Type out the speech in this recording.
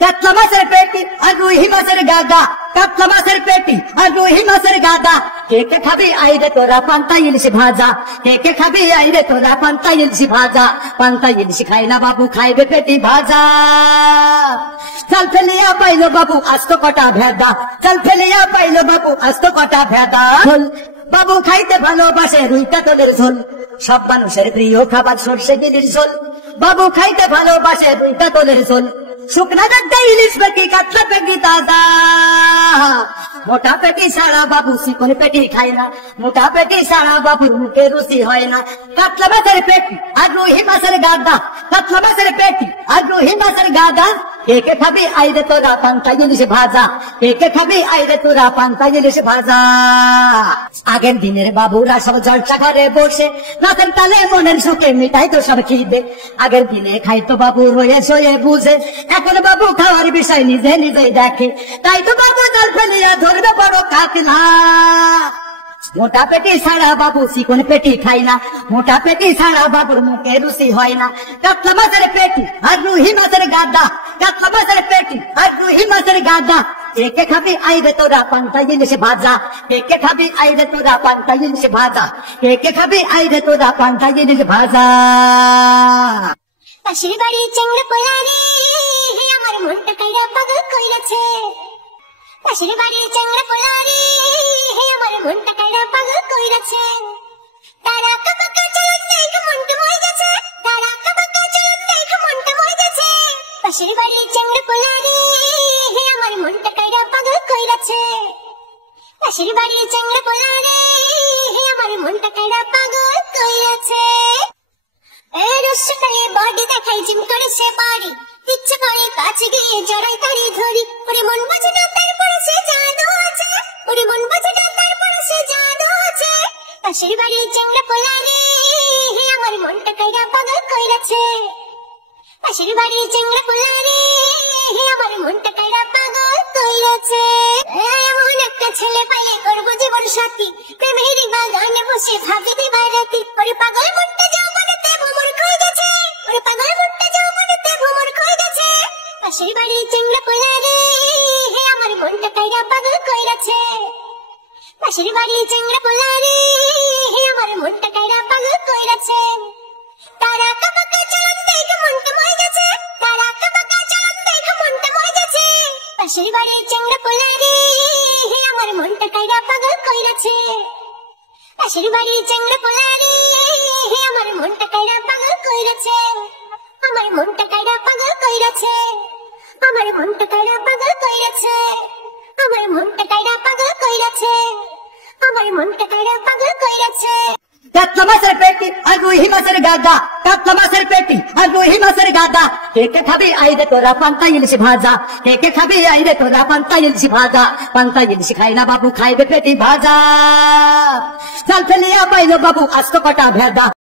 কাতলা মাছের পেটি আর রুই মাছের গাদা, কাতলা মাছের পেটি আর রুই মাছের গাদা। কে কে খাবি আইরে তোরা পান্তা ইলিশ ভাজা, কে কে খাবি আইরে তোরা পান্তা ইলিশ ভাজা। পান্তা ইলিশ খাই না বাবু, খাইবে পেটি ভাজা। চল ফেলিয়া পাইলো বাবু আস্ত কটা ভেদা, চল ফেলিয়া পাইলো বাবু আস্ত কটা ভেদা। বাবু খাইতে ভালোবাসে রুই কাতলের ঝোল, সব মানুষের প্রিয় খাবার সর্ষে ইলিশ ঝোল। বাবু খাইতে ভালোবাসে রুই কাতলের ঝোল, শুকনা গাড্ডা ইলিশ পেটি কাতলা পেটি তাজা। মোটা পেটি সারা বাবু চিকন পেটি খায় না, মোটা পেটি সারা বাবুর মুখে রুচি হয় না। কাতলা মাছের পেটি আর রুই মাছের গাদা, কাতলা মাছের পেটি আর রুই মাছের গাদা। কে কে খাবি আইরে তোরা পান্তা ইলিশ ভাজা, কে কে খাবি আইরে তোরা পান্তা ইলিশ ভাজা। আগের দিনের বাবুরা সব জলসা ঘরে বসে রাতের তালে মনের সুখে মিটাই তো সব খিদে। আগের দিনে খাইতো বাবু রয়ে শোয়ে বুঝে, এখন বাবু খাওয়ার বিষয় নিজে নিজেই দেখে। তাই তো বাবু জল ফেলিয়া ধরবে বড় কাতলা। মোটা পেটি ছাড়া বাবু চিকন পেটি খাই না, মোটা পেটি ছাড়া বাবুর মুখে রুচি হয় না। কাতলা মাছের পেটি আর রুই মাছের গাদা, কাতলা মাছের পেটি আর রুই মাছের গাদা। কে কে খাবি আইরে তোরা পান্তা ইলিশ ভাজা, কে কে খাবি আইরে তোরা পান্তা ইলিশ ভাজা, কে কে খাবি আইরে তোরা পান্তা ইলিশ ভাজা। পাশের বাড়ি চেংড়া পোলারে আমার মনটা কাইরা পাগল কইরাছে, পাশের বাড়ি চেংড়া পোলারে আমার মনটা কাইরা পাগল কইরাছে। তারা কাবাকা চলন দেখে মনটা মই গেছে, তারা কাবাকা চলন দেখে মনটা মই গেছে। পাশের বাড়ি চেংড়া পোলারে আমার মনটা কাইরা পাগল কইরাছে, পাশের বাড়ি চেংড়া পোলারে আমার মনটা কাইরা পাগল কইরাছে। রসকালে বডি দেখাই জিম করে সে পারি, ইচ্ছে করে কাছে গিয়ে জড়াই তারি ধরি। ওরে মন বাজে না তারপর সে জাদু আছে, ওরে মন বাজে না তারপর সে জাদু আছে। পাশের বাড়ি চেংড়া পোলারে আমার মনটা কাইরা পাগল কইরাছে, পাশের বাড়ি চেংড়া পোলারে আমার মনটা কাইরা পাগল কইরাছে। এমন একটা ছেলে পাইলে করবো জীবন সাথী, প্রেমেরই বাগানে বসে ভাবি দিবা রাতি। ওরে পাগল মনটা যাও বানাতে ভ্রমর খই গেছে, ওরে পাগল মনটা যাও বানাতে ভ্রমর খই গেছে। পাশের বাড়ি চেংড়া পোলারে আমার মনটা কাইরা পাগল কইরাছে, পাশের বাড়ি চেংড়া পোলারে আমার মনটা কাইরা পাগল কইরাছে। তারা কাবাকা চলন দেখে মনটা মই গেছে, তারা কাবাকা চলন দেখে মনটা মই গেছে। পাশের বাড়ি চেংড়া পোলারে আমার মনটা কাইরা পাগল কইরাছে, পাশের বাড়ি চেংড়া পোলারে আমার মনটা কাইরা পাগল কইরাছে। আমার মনটা কাইরা পাগল কইরাছে, আমার মনটা কাইরা পাগল কইরাছে, আমার মনটা কাইরা পাগল কইরাছে, আমার মনটা কাইরা পাগল কইরাছে। কাতলা মাছের পেটি আর রুই মাছের গাদা, কাতলা মাছের পেটি আর রুই মাছের গাদা। কে কে খাবি আইরে তোরা পান্তা ইলিশ ভাজা, কে কে খাবি আইরে তোরা পান্তা ইলিশ ভাজা। পান্তা ইলিশ খাই না বাবু, খাইবে পেটি ভাজা। চল ফেলিয়া পাইলো বাবু আস্ত কটা ভেদা।